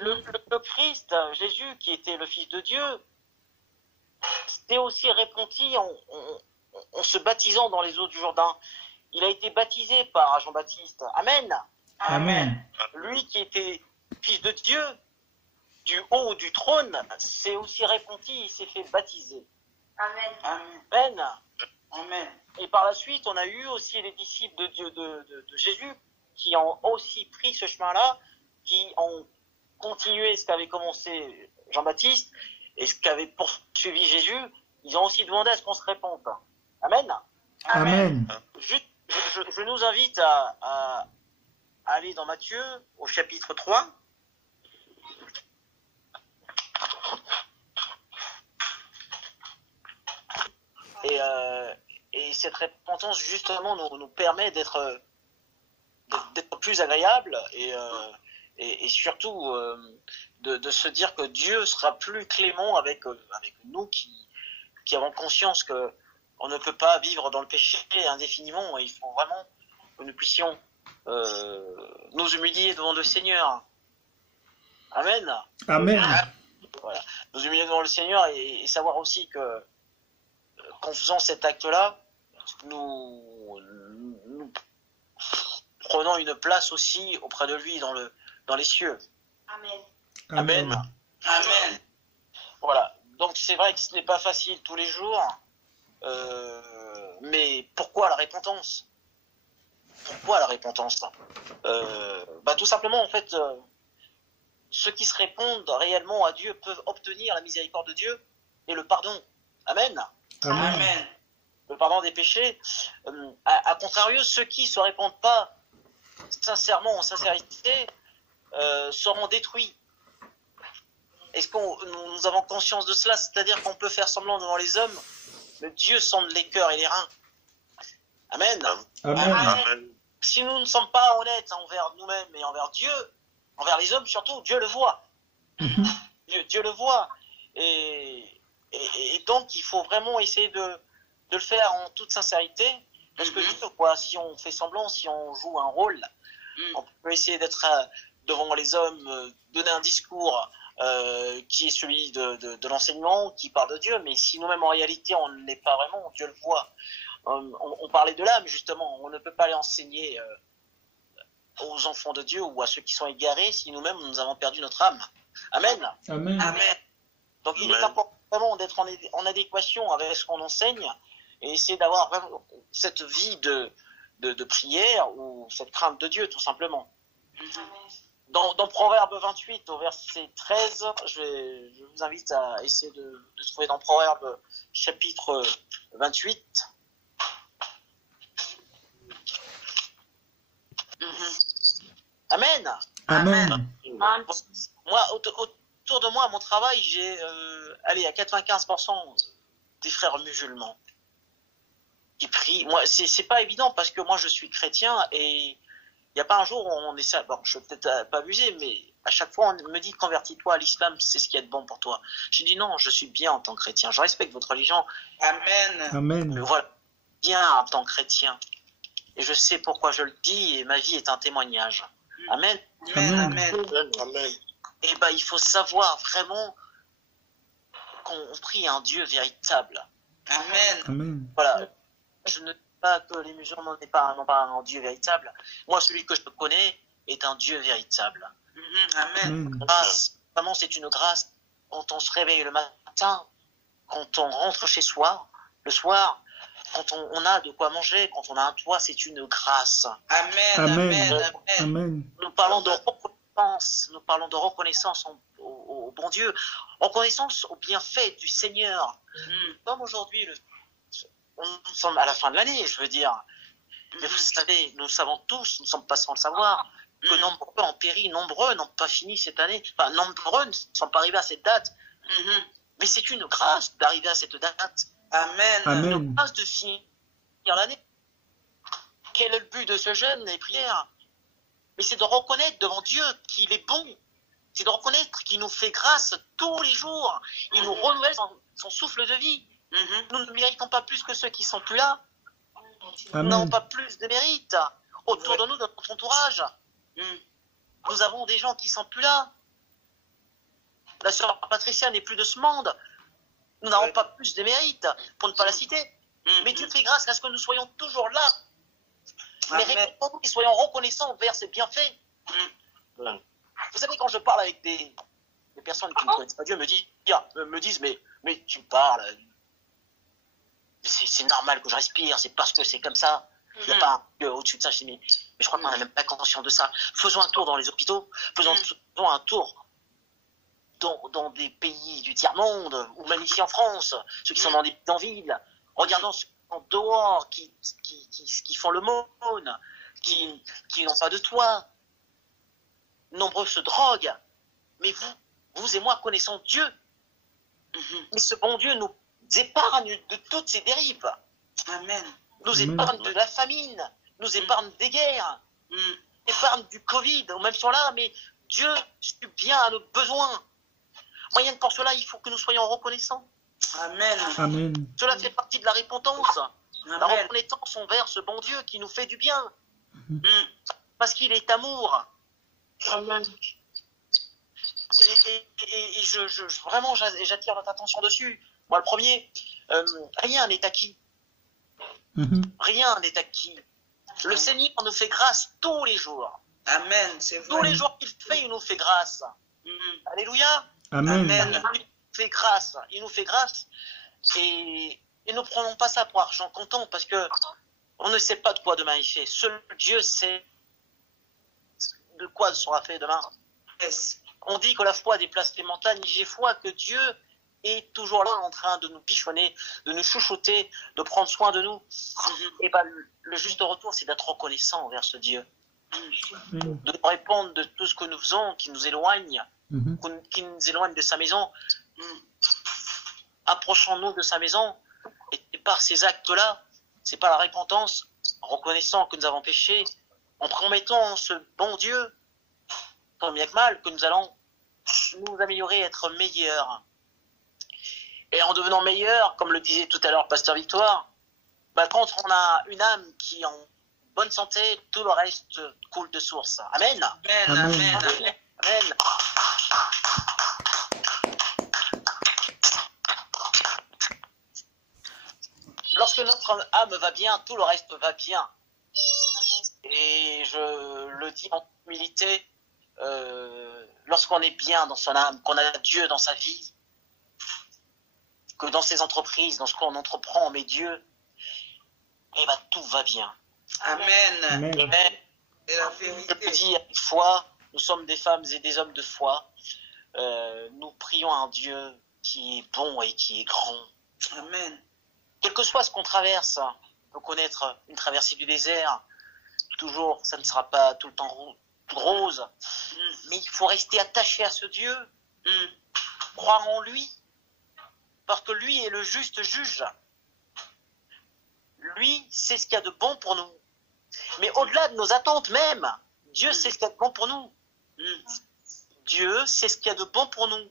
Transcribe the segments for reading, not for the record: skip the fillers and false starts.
Le Christ, Jésus, qui était le Fils de Dieu, s'est aussi repenti en se baptisant dans les eaux du Jourdain. Il a été baptisé par Jean-Baptiste. Amen. Amen. Lui qui était Fils de Dieu, du haut du trône, s'est aussi repenti, il s'est fait baptiser. Amen. Amen. Amen. Et par la suite, on a eu aussi les disciples de Dieu, de Jésus, qui ont aussi pris ce chemin-là, qui ont continué ce qu'avait commencé Jean-Baptiste et ce qu'avait poursuivi Jésus. Ils ont aussi demandé à ce qu'on se répande. Amen. Amen. Je nous invite à aller dans Matthieu au chapitre 3. Et cette repentance justement nous permet d'être plus agréable et surtout de se dire que Dieu sera plus clément avec nous qui avons conscience que on ne peut pas vivre dans le péché indéfiniment. Il faut vraiment que nous puissions nous humilier devant le Seigneur. Amen. Amen. Voilà. Nous humilier devant le Seigneur et savoir aussi que qu'en faisant cet acte-là, nous prenons une place aussi auprès de lui dans les cieux. Amen. Amen. Amen. Voilà. Donc c'est vrai que ce n'est pas facile tous les jours, mais pourquoi la repentance? Pourquoi la repentance? Tout simplement, en fait, ceux qui se répondent réellement à Dieu peuvent obtenir la miséricorde de Dieu et le pardon. Amen. Amen. Amen. Le pardon des péchés. À contrario, ceux qui ne se répandent pas sincèrement, en sincérité, seront détruits. Est-ce que nous avons conscience de cela? C'est-à-dire qu'on peut faire semblant devant les hommes, mais Dieu sonde les cœurs et les reins. Amen. Amen. Amen. Si nous ne sommes pas honnêtes envers nous-mêmes et envers Dieu, envers les hommes surtout, Dieu le voit. Dieu le voit. Et donc, il faut vraiment essayer de le faire en toute sincérité. Parce que si on fait semblant, si on joue un rôle, on peut essayer d'être devant les hommes, donner un discours qui est celui de l'enseignement, qui parle de Dieu, mais si nous-mêmes en réalité on ne l'est pas vraiment, Dieu le voit. On parlait de l'âme justement, on ne peut pas les enseigner aux enfants de Dieu ou à ceux qui sont égarés si nous-mêmes nous avons perdu notre âme. Amen. Amen. Amen. Donc il est important vraiment d'être en adéquation avec ce qu'on enseigne et essayer d'avoir vraiment cette vie de prière ou cette crainte de Dieu tout simplement. Dans Proverbe 28 au verset 13, je vous invite à essayer de trouver dans Proverbe chapitre 28. Amen. Amen. Moi, autour de moi, à mon travail, j'ai à 95% des frères musulmans qui prient. Moi, c'est pas évident parce que moi, je suis chrétien et il n'y a pas un jour où on essaie. Bon, je vais peut-être pas abuser, mais à chaque fois, on me dit convertis-toi à l'islam, c'est ce qui est de bon pour toi. Je dis non, je suis bien en tant que chrétien. Je respecte votre religion. Amen. Amen. Mais voilà, bien en tant que chrétien. Et je sais pourquoi je le dis et ma vie est un témoignage. Amen. Amen. Amen. Amen. Et il faut savoir vraiment qu'on prie un Dieu véritable. Amen. Amen. Voilà. Je ne dis pas que les musulmans n'ont pas un Dieu véritable. Moi, celui que je connais est un Dieu véritable. Amen. Grâce, vraiment, c'est une grâce quand on se réveille le matin, quand on rentre chez soi, le soir, quand on a de quoi manger, quand on a un toit, c'est une grâce. Amen. Amen. Amen. Amen. Nous parlons de reconnaissance au bon Dieu, reconnaissance au bienfait du Seigneur. Comme aujourd'hui, nous sommes à la fin de l'année, je veux dire. Mais vous savez, nous savons tous, nous ne sommes pas sans le savoir, que nombreux ont péri, nombreux n'ont pas fini cette année, enfin, nombreux ne sont pas arrivés à cette date. Mais c'est une grâce d'arriver à cette date. Amen. Amen. Une grâce de finir l'année. Quel est le but de ce jeûne, les prières? Mais c'est de reconnaître devant Dieu qu'il est bon. C'est de reconnaître qu'il nous fait grâce tous les jours. Il nous renouvelle son souffle de vie. Nous ne méritons pas plus que ceux qui sont plus là. Nous n'avons Amen. pas plus de mérite autour de nous, de notre entourage. nous avons des gens qui sont plus là. La sœur Patricia n'est plus de ce monde. Nous n'avons pas plus de mérite, pour ne pas la citer. Mais Dieu fait grâce à ce que nous soyons toujours là. Mais répondons et soyons reconnaissants envers ses bienfaits. Vous savez, quand je parle avec des personnes qui ne connaissent pas Dieu, me disent, mais tu me parles, c'est normal que je respire, c'est parce que c'est comme ça. Il n'y a pas un Dieu au-dessus de ça. Je dis, mais je crois qu'on n'est même pas conscient de ça. Faisons un tour dans les hôpitaux, faisons un tour dans des pays du tiers-monde, ou même ici en France, ceux qui sont dans des villes, regardons ceux qui sont dehors, qui font le monde, qui n'ont pas de toit. Nombreux se droguent. Mais vous et moi connaissons Dieu. Mais ce bon Dieu nous épargne de toutes ces dérives. Amen. Nous épargne de la famine, nous épargne des guerres, épargne du Covid, ou même sur là, mais Dieu subvient à nos besoins. Moyen pour cela, il faut que nous soyons reconnaissants. Amen. Amen. Cela fait partie de la repentance. La Amen. reconnaissance envers ce bon Dieu qui nous fait du bien. Parce qu'il est amour. Amen. Et vraiment, j'attire votre attention dessus. Moi, le premier, rien n'est acquis. Rien n'est acquis. Le Seigneur nous fait grâce tous les jours. Amen. C'est vrai. Tous les jours qu'il fait, il nous fait grâce. Alléluia. Amen. Amen. Il nous fait grâce. Il nous fait grâce. Et ne prenons pas ça pour argent comptant, parce que on ne sait pas de quoi demain il fait. Seul Dieu sait de quoi sera fait demain. Yes. On dit que la foi déplace les montagnes. J'ai foi que Dieu est toujours là en train de nous bichonner, de nous chouchouter, de prendre soin de nous. Et ben, le juste retour, c'est d'être reconnaissant envers ce Dieu. De nous répondre de tout ce que nous faisons, qui nous éloigne, qui nous éloigne de sa maison. Approchons-nous de sa maison, et par ces actes-là, c'est par la repentance, en reconnaissant que nous avons péché, en promettant ce bon Dieu, tant bien que mal, que nous allons nous améliorer, être meilleurs. Et en devenant meilleurs, comme le disait tout à l'heure Pasteur Victoire, quand on a une âme qui est en bonne santé, tout le reste coule de source. Amen. Amen. Amen. Amen. Amen. Lorsque notre âme va bien, tout le reste va bien. Et je le dis en humilité, lorsqu'on est bien dans son âme, qu'on a Dieu dans sa vie, que dans ses entreprises, dans ce qu'on entreprend, on met Dieu, et ben tout va bien. Amen. Amen. C'est la Je le vérité. dis avec foi, nous sommes des femmes et des hommes de foi. Nous prions un Dieu qui est bon et qui est grand. Amen. Quel que soit ce qu'on traverse, on peut connaître une traversée du désert. Toujours, ça ne sera pas tout le temps tout rose. Mais il faut rester attaché à ce Dieu. Croire en lui. Parce que lui est le juste juge. Lui sait ce qu'il y a de bon pour nous. Mais au-delà de nos attentes même, Dieu sait ce qu'il y a de bon pour nous. Dieu sait ce qu'il y a de bon pour nous.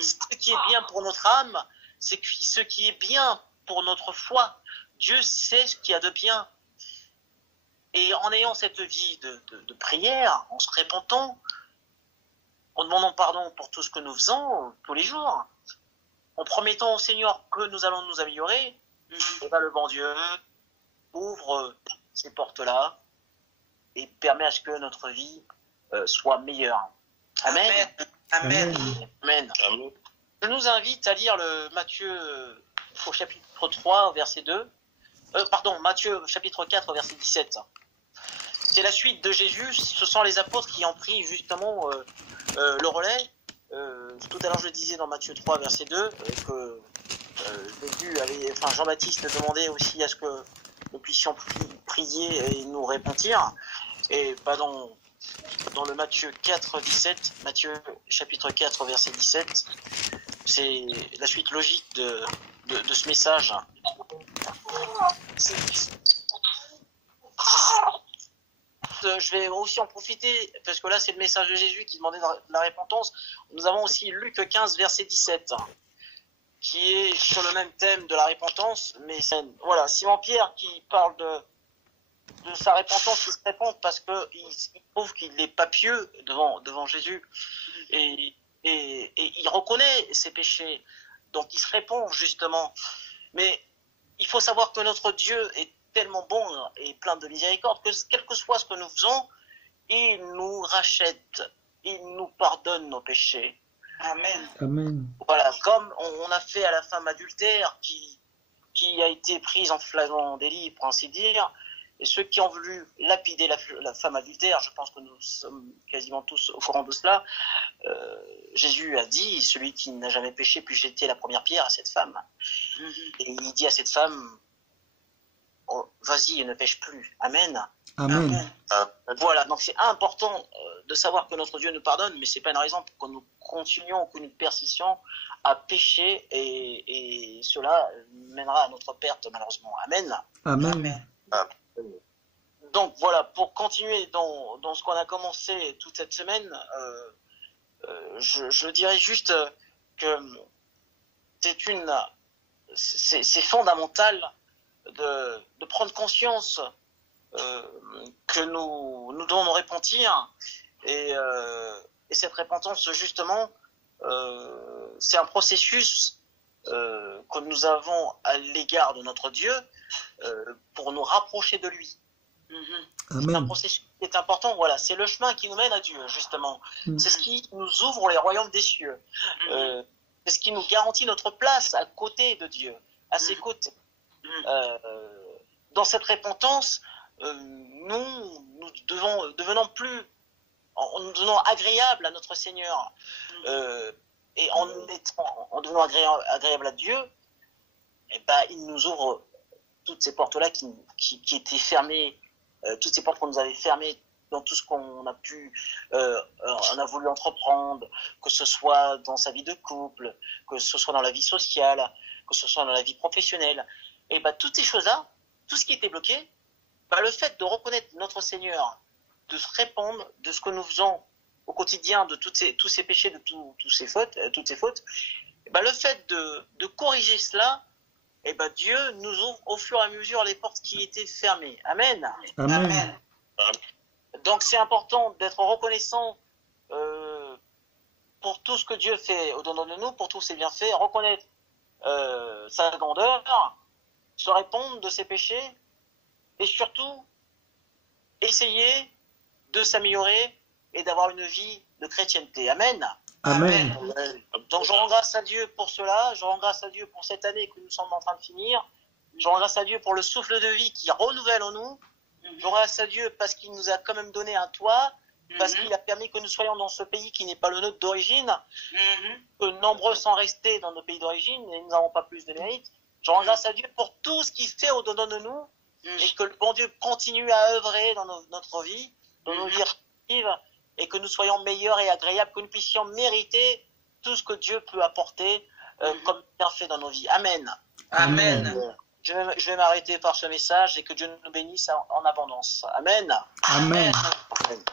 Ce qui est bien pour notre âme, c'est ce qui est bien pour notre foi. Dieu sait ce qu'il y a de bien. Et en ayant cette vie de prière, en se repentant, en demandant pardon pour tout ce que nous faisons tous les jours, en promettant au Seigneur que nous allons nous améliorer, et ben le bon Dieu ouvre ces portes-là et permet à ce que notre vie soit meilleure. Amen. Amen. Amen. Amen. Je nous invite à lire le Matthieu au chapitre 3, verset 2. Matthieu chapitre 4, verset 17. C'est la suite de Jésus. Ce sont les apôtres qui ont pris justement le relais. Tout à l'heure, je disais dans Matthieu 3, verset 2, que Jean-Baptiste demandait aussi à ce que nous puissions prier et nous repentir. Et dans le Matthieu 4, 17, Matthieu chapitre 4, verset 17, c'est la suite logique de ce message. Je vais aussi en profiter, parce que là c'est le message de Jésus qui demandait la repentance. Nous avons aussi Luc 15, verset 17, qui est sur le même thème de la repentance, mais voilà, Simon-Pierre qui parle de sa repentance, il se répand parce que il trouve qu'il n'est pas pieux devant Jésus et il reconnaît ses péchés, donc il se répand justement. Mais il faut savoir que notre Dieu est tellement bon et plein de miséricorde que quel que soit ce que nous faisons, il nous rachète, il nous pardonne nos péchés. Amen. Amen. Voilà, comme on a fait à la femme adultère qui a été prise en flagrant délit, pour ainsi dire, et ceux qui ont voulu lapider la femme adultère, je pense que nous sommes quasiment tous au courant de cela, Jésus a dit, celui qui n'a jamais péché puis jeter la première pierre à cette femme. Et il dit à cette femme, oh, vas-y et ne pêche plus. Amen. Amen. Voilà, donc c'est important de savoir que notre Dieu nous pardonne, mais c'est pas une raison pour que nous continuions ou que nous persistions à pécher et cela mènera à notre perte malheureusement. Amen. Amen. Donc voilà, pour continuer dans ce qu'on a commencé toute cette semaine, je dirais juste que c'est fondamental de prendre conscience que nous devons nous repentir et cette repentance justement c'est un processus que nous avons à l'égard de notre Dieu pour nous rapprocher de lui. C'est un processus qui est important, voilà, c'est le chemin qui nous mène à Dieu justement, c'est ce qui nous ouvre les royaumes des cieux, c'est ce qui nous garantit notre place à côté de Dieu, à ses côtés. Dans cette repentance, nous devenons agréables à notre Seigneur, et en devenant agréable à Dieu, eh ben, il nous ouvre toutes ces portes-là qui étaient fermées, toutes ces portes qu'on nous avait fermées dans tout ce qu'on a pu, on a voulu entreprendre, que ce soit dans sa vie de couple, que ce soit dans la vie sociale, que ce soit dans la vie professionnelle, et ben, toutes ces choses-là, tout ce qui était bloqué, ben, le fait de reconnaître notre Seigneur, de se répandre de ce que nous faisons au quotidien, de tous ces péchés, de toutes ces fautes, ben, le fait de corriger cela, et ben, Dieu nous ouvre au fur et à mesure les portes qui étaient fermées. Amen. Amen. Donc c'est important d'être reconnaissant pour tout ce que Dieu fait au-dedans de nous, pour tous ses bienfaits, reconnaître sa grandeur, se répondre de ses péchés et surtout essayer de s'améliorer et d'avoir une vie de chrétienté. Amen. Amen. Donc je rends grâce à Dieu pour cela, je rends grâce à Dieu pour cette année que nous sommes en train de finir, je rends grâce à Dieu pour le souffle de vie qui renouvelle en nous, je rends grâce à Dieu parce qu'il nous a quand même donné un toit, parce qu'il a permis que nous soyons dans ce pays qui n'est pas le nôtre d'origine, que nombreux sont restés dans nos pays d'origine et nous n'avons pas plus de mérite. Je rends grâce à Dieu pour tout ce qu'il fait au-dedans de nous et que le bon Dieu continue à œuvrer dans notre vie, dans nos vies respectives, et que nous soyons meilleurs et agréables, que nous puissions mériter tout ce que Dieu peut apporter comme bienfait dans nos vies. Amen. Amen. Je vais m'arrêter par ce message et que Dieu nous bénisse en abondance. Amen. Amen. Amen.